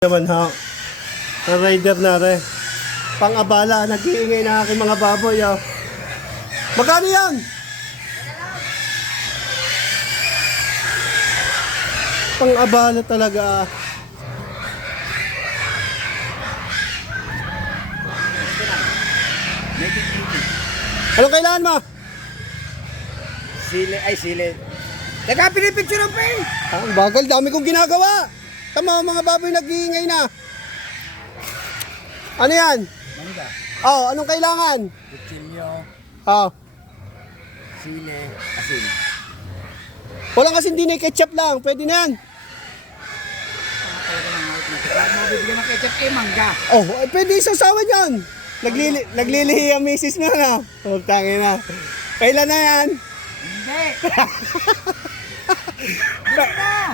Naman ha, ang rider na rin. Pang-abala, nag-iingay na aking mga baboy ha. Magkano yan? Pang-abala talaga. Anong kailangan mo? Sili, ay sili. Teka, pinipicture ng pen! Ang bagal, dami kong ginagawa. Tama, mga baboy nag-iingay na. Ano yan? Mangga. Oh, anong kailangan? Kutsilyo, Oh, sili, asin. walang asin din eh, ketchup lang. Pwede na yan. Bakit mo bibigyan ng ketchup mangga. Oh, pwede isasawa yan. Naglilihi ang misis mo na. Oh, tangin na. Kailan na yan? Hindi!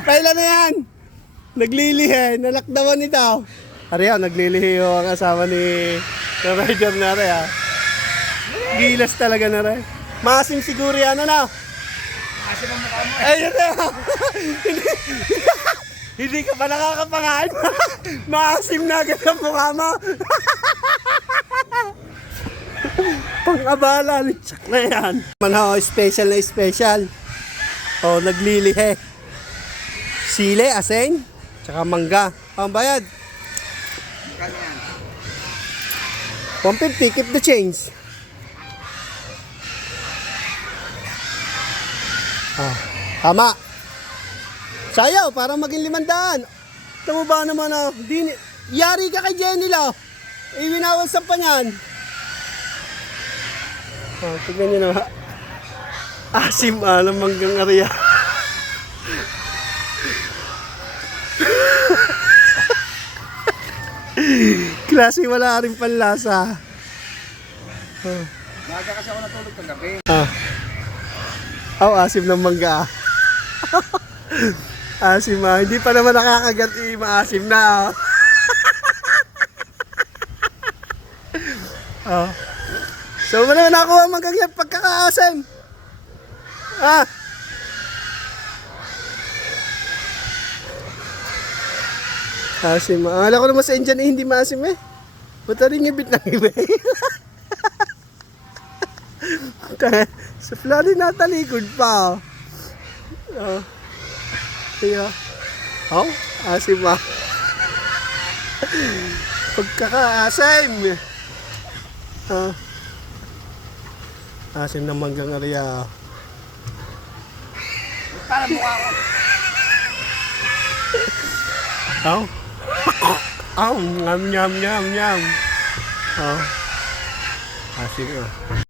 Kailan na yan? Naglilihi. Nalakdawan ito. Ariyo, naglilihi ang asawa ni rider na rin ha. Gilas talaga na rin. Maasim siguro yan ano? Kasi ang mukha mo Ay, yun na. Hindi ka pa nakakapangaan. Maasim na agad ang mukha mo. Pang-abala, tsak na yan. Manho, special na special. O, naglilihe. Sili, asin, tsaka mangga. Ang bayad. Kano yan? 150, keep the change. Ah, tama. Sayaw, para maging 500. Tama ba naman oh? Yari ka kay Jenny Lau. Iwinawasan pa niyan. Oh, tignan nyo na. Asim alam hanggang area. Klase wala rin panlasa. Oh. Maga kasi ako natulog kagabi. Asim ng mangga. Asim hindi pa naman nakakagat maasim na. Oh. So mo na nakuha mangga pagkakaasim. Asim. Akala ko naman sa Indian hindi maasim eh. Ba't rin ibit ng iba eh? Sa flali natalikod pa. Oh. Kaya. Oh, asim ah. Pagkakaasim. Asim ng manggang area. Para mukha ko. Oh. Oh, nyam nyam nyam nyam. Oh. Asim ah.